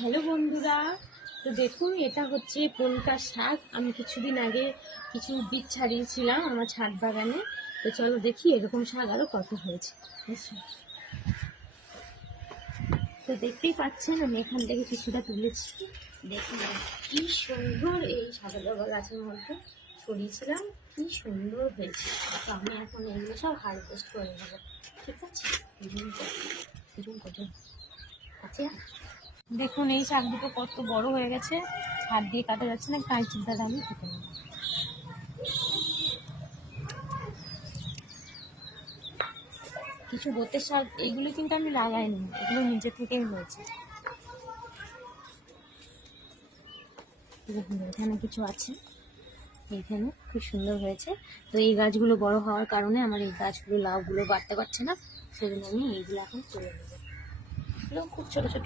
Hello বন্ধুরা, তো দেখুন এটা হচ্ছে পোলকা শাক। আমি কিছুদিন আগে কিছু বীজ ছাড়িয়েছিলাম আমার ছাদ বাগানে। তো চলো দেখি এরকম শাক আরো কত হয়েছে। তো দেখতেই পাচ্ছেন আমি এখান থেকে কিছুটা তুলেছি। দেখুন কি সুন্দর এই সাদা জবা গাছের মধ্যে ছড়িয়েছিলাম, কি সুন্দর হয়েছে। তো আমি এখন এগুলো সব হারভেস্ট করে নেবো, ঠিক আছে? আছে। দেখুন এই শাক দুটো কত বড় হয়ে গেছে, হাত দিয়ে কাটা যাচ্ছে না, কাঁচির দ্বারা আমি কেটে নেব। কিছু বোতের শাক, এগুলো কিন্তু আমি লাগাইনি, এগুলো নিজে থেকেই হয়েছে। দেখুন এখানে কিছু আছে, এইখানে খুব সুন্দর হয়েছে। তো এই গাছগুলো বড় হওয়ার কারণে আমার এই গাছগুলো লাউগুলো বাড়তে পারছে না, সেজন্য আমি এইগুলো এখন তুলে নেবো। এগুলো খুব ছোট ছোট